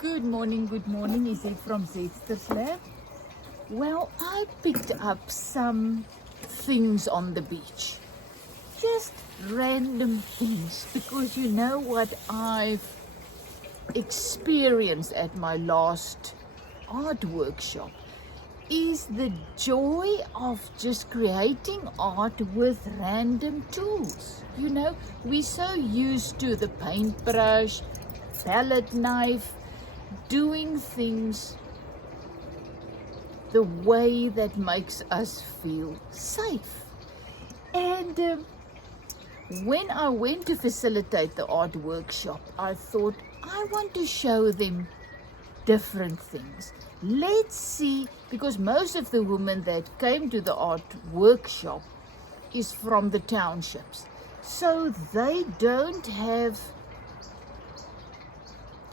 Good morning, Is it from Zetster's Lab? Well, I picked up some things on the beach. Just random things, because you know what I've experienced at my last art workshop is the joy of just creating art with random tools. You know, we're so used to the paintbrush, palette knife, doing things the way that makes us feel safe. And when I went to facilitate the art workshop, I thought I want to show them different things. Let's see, because most of the women that came to the art workshop is from the townships, so they don't have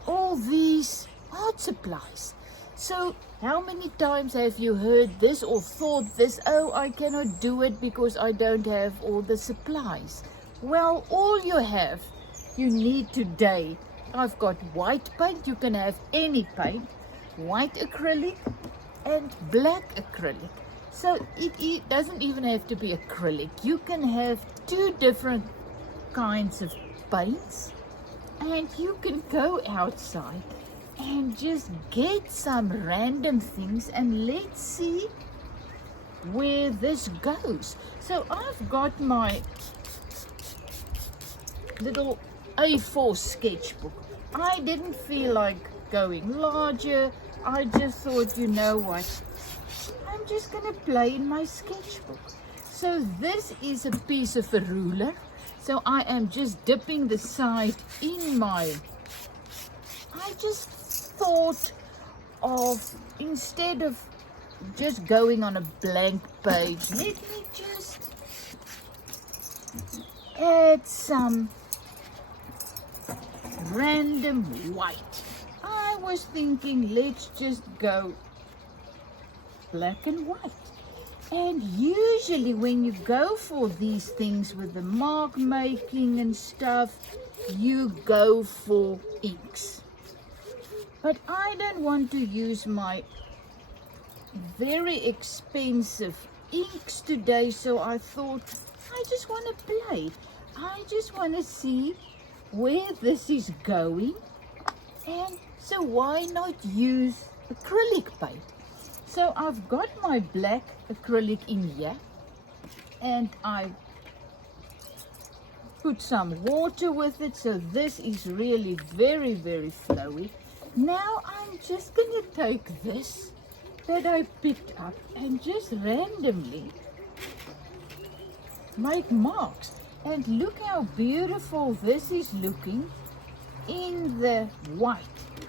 all these art supplies. So how many times have you heard this or thought this? Oh, I cannot do it because I don't have all the supplies. Well, all you need today, I've got white paint. You can have any paint, white acrylic and black acrylic. So it doesn't even have to be acrylic. You can have two different kinds of paints, and you can go outside and just get some random things, and let's see where this goes. So I've got my little A4 sketchbook. I didn't feel like going larger. I just thought, you know what, I'm just gonna play in my sketchbook. So this is a piece of a ruler. So I am just dipping the side in I just thought of, instead of just going on a blank page, let me just add some random white. I was thinking, let's just go black and white. And usually when you go for these things with the mark making and stuff, you go for inks. But I don't want to use my very expensive inks today, so I thought I just want to play. I just want to see where this is going, and so why not use acrylic paint? So I've got my black acrylic in here, and I put some water with it, so this is really very, very flowy. Now I'm just going to take this that I picked up and just randomly make marks. And look how beautiful this is looking in the white.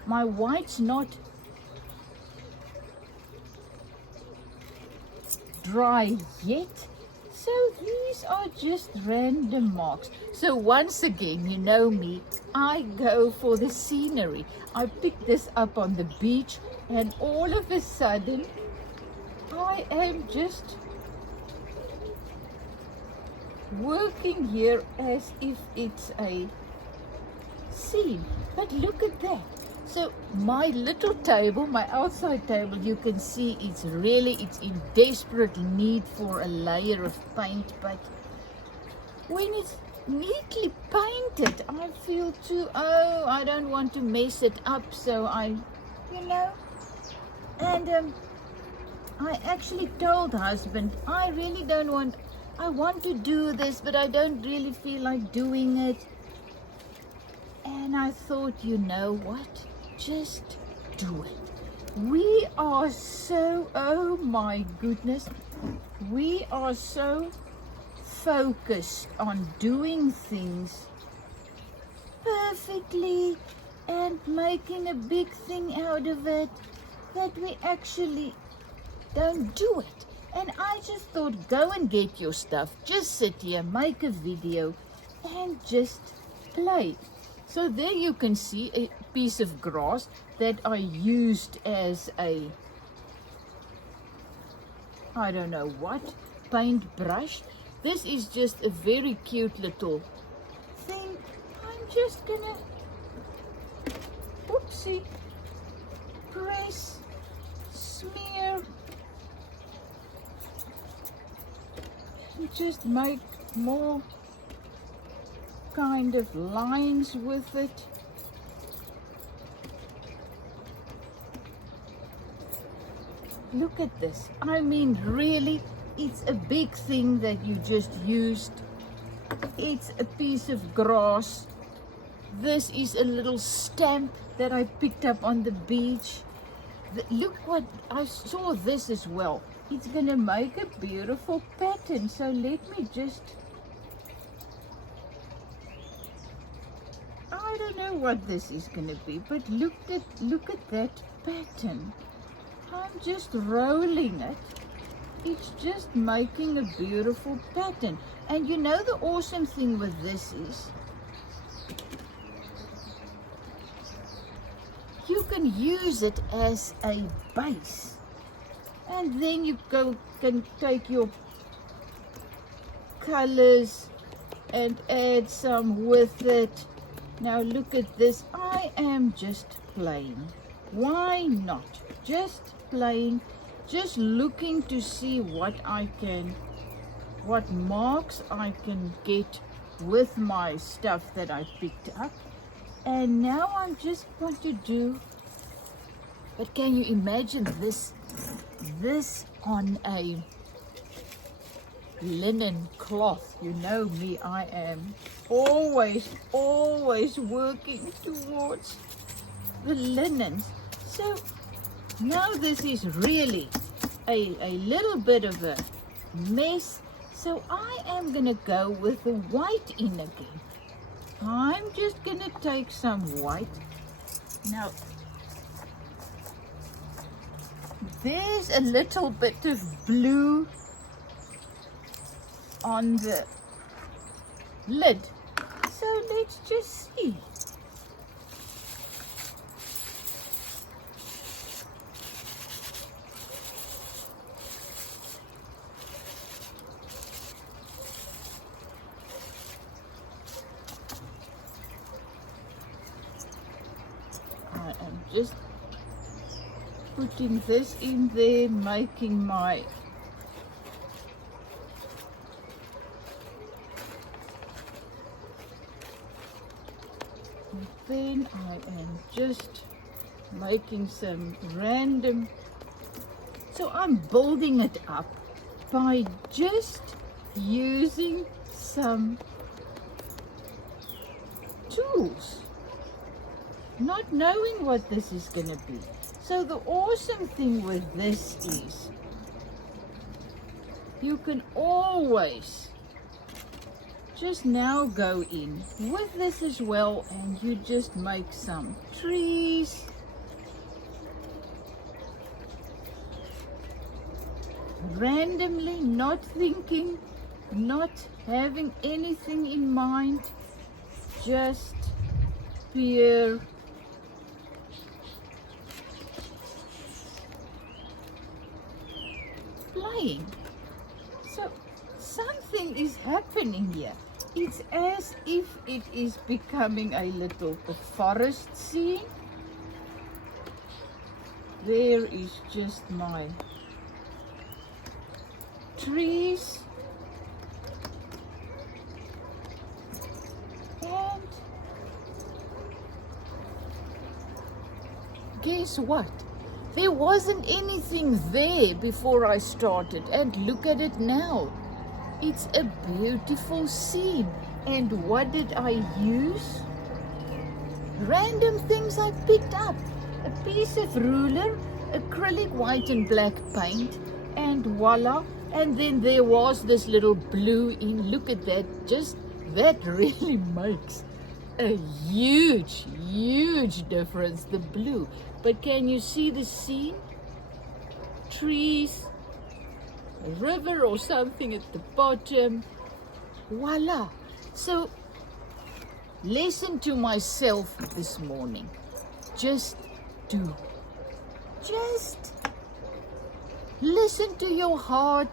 My white's not dry yet, so these are just random marks. So once again, you know me, I go for the scenery. I picked this up on the beach, and all of a sudden I am just working here as if it's a scene. But look at that. So my little table, my outside table, you can see it's in desperate need for a layer of paint, but when it's neatly painted, I feel I don't want to mess it up, so and I actually told husband, I want to do this, but I don't really feel like doing it. And I thought, you know what? Just do it. We are so, oh my goodness, we are so focused on doing things perfectly and making a big thing out of it that we actually don't do it. And I just thought, go and get your stuff, just sit here, make a video, and just play. So there you can see a piece of grass that I used as a, I don't know what, paintbrush. This is just a very cute little thing. I'm just gonna, oopsie, press, smear, and just make more kind of lines with it. Look at this. I mean, really, it's a big thing that you just used. It's a piece of grass. This is a little stamp that I picked up on the beach. Look what, I saw this as well. It's going to make a beautiful pattern. So let me just, I don't know what this is going to be, but look at that pattern. I'm just rolling it. It's just making a beautiful pattern. And you know the awesome thing with this is, you can use it as a base. And then you can take your colors and add some with it. Now look at this. I am just playing. Why not? Just playing, just looking to see what marks I can get with my stuff that I picked up. And now I just want to do, but can you imagine this on a linen cloth? You know me, I am always working towards the linens. So now this is really a little bit of a mess. So I am going to go with the white in again. I'm just going to take some white. Now, there's a little bit of blue on the lid. So let's just see. I'm just putting this in there, making my and then I am just making some random, so I'm building it up by just using some tools, not knowing what this is going to be. So the awesome thing with this is you can always just now go in with this as well, and you just make some trees, randomly, not thinking, not having anything in mind, just pure playing. So something is happening here. It's as if it is becoming a little forest scene. There is just my trees. And guess what? There wasn't anything there before I started, and look at it now. It's a beautiful scene. And what did I use? Random things I picked up. A piece of ruler, acrylic white and black paint, and voila. And then there was this little blue in. Look at that. Just that really makes a huge difference, the blue. But can you see the scene? Trees, a river or something at the bottom. Voila. So listen to myself this morning. Just listen to your heart.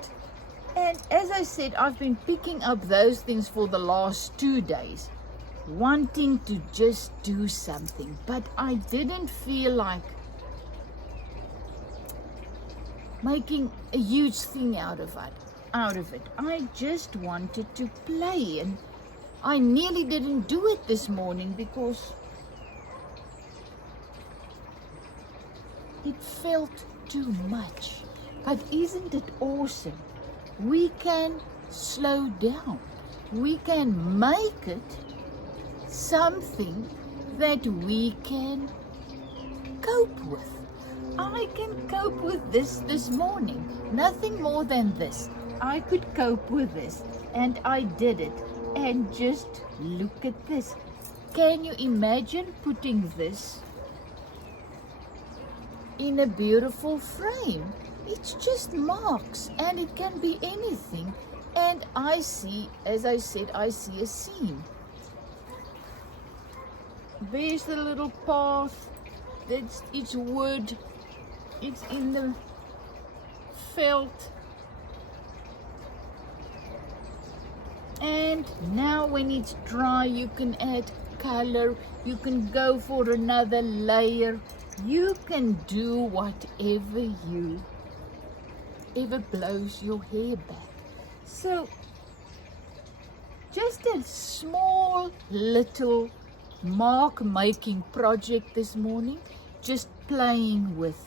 And as I said, I've been picking up those things for the last 2 days, wanting to just do something, but I didn't feel like making a huge thing out of it. I just wanted to play, and I nearly didn't do it this morning because it felt too much. But isn't it awesome? We can slow down. We can make it something that we can cope with. I can cope with this morning. Nothing more than this. I could cope with this, and I did it. And just look at this. Can you imagine putting this in a beautiful frame? It's just marks, and it can be anything. And I see, as I said, I see a scene. There's the little path. It's wood. It's in the felt. And now when it's dry, you can add color. You can go for another layer. You can do whatever blows your hair back. So just a small little mark making project this morning, just playing with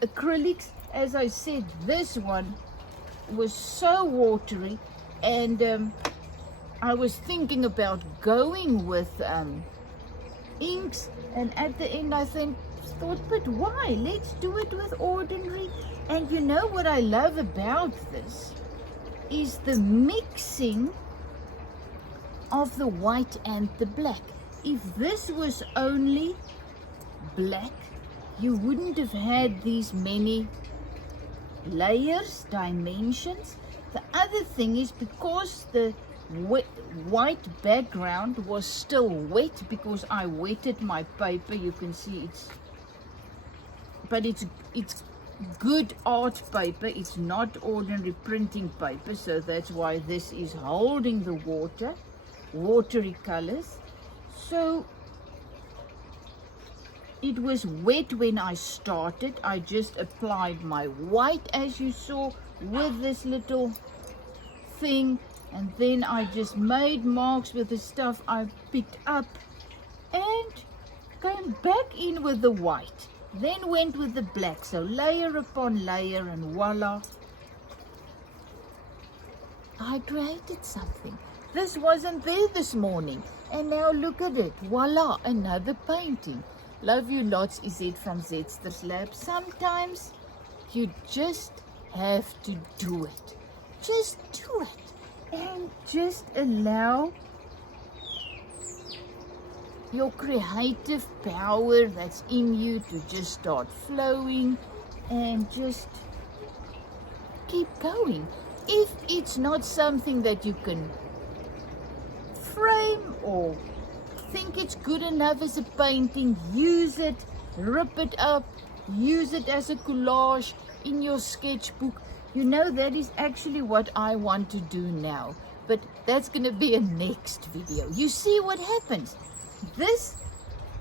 acrylics. As I said, this one was so watery, and I was thinking about going with inks, and at the end I thought, but why? Let's do it with ordinary. And you know what I love about this is the mixing of the white and the black. If this was only black, you wouldn't have had these many layers, dimensions. The other thing is, because the white background was still wet, because I wetted my paper, you can see it's good art paper. It's not ordinary printing paper, so that's why this is holding the watery colors. So it was wet when I started. I just applied my white, as you saw, with this little thing, and then I just made marks with the stuff I picked up and came back in with the white, then went with the black. So layer upon layer, and voila, I created something. This wasn't there this morning, and now look at it. Voila, another painting. Love you lots, is it from Zetster's Lab. Sometimes you just have to do it. Just do it, and just allow your creative power that's in you to just start flowing, and just keep going. If it's not something that you can frame or think it's good enough as a painting, use it, rip it up, use it as a collage in your sketchbook. You know, that is actually what I want to do now, but that's going to be a next video. You see what happens? This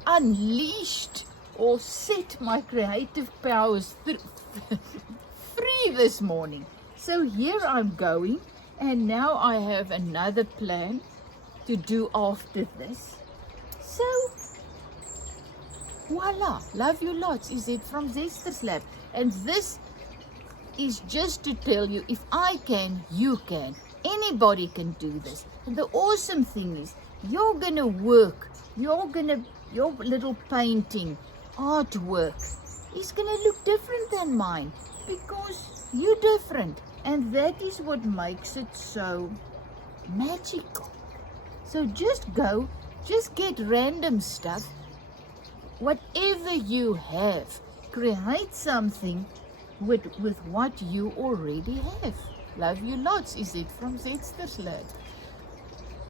unleashed or set my creative powers free this morning. So here I'm going, and now I have another plan to do after this. So voila, love you lots, is it from Zetster's Lab. And this is just to tell you, if I can, you can. Anybody can do this. And the awesome thing is, you're gonna work, your little painting, artwork is gonna look different than mine, because you're different, and that is what makes it so magical. So just go, just get random stuff, whatever you have, create something with what you already have. Love you lots, is it from Zetster's Lab.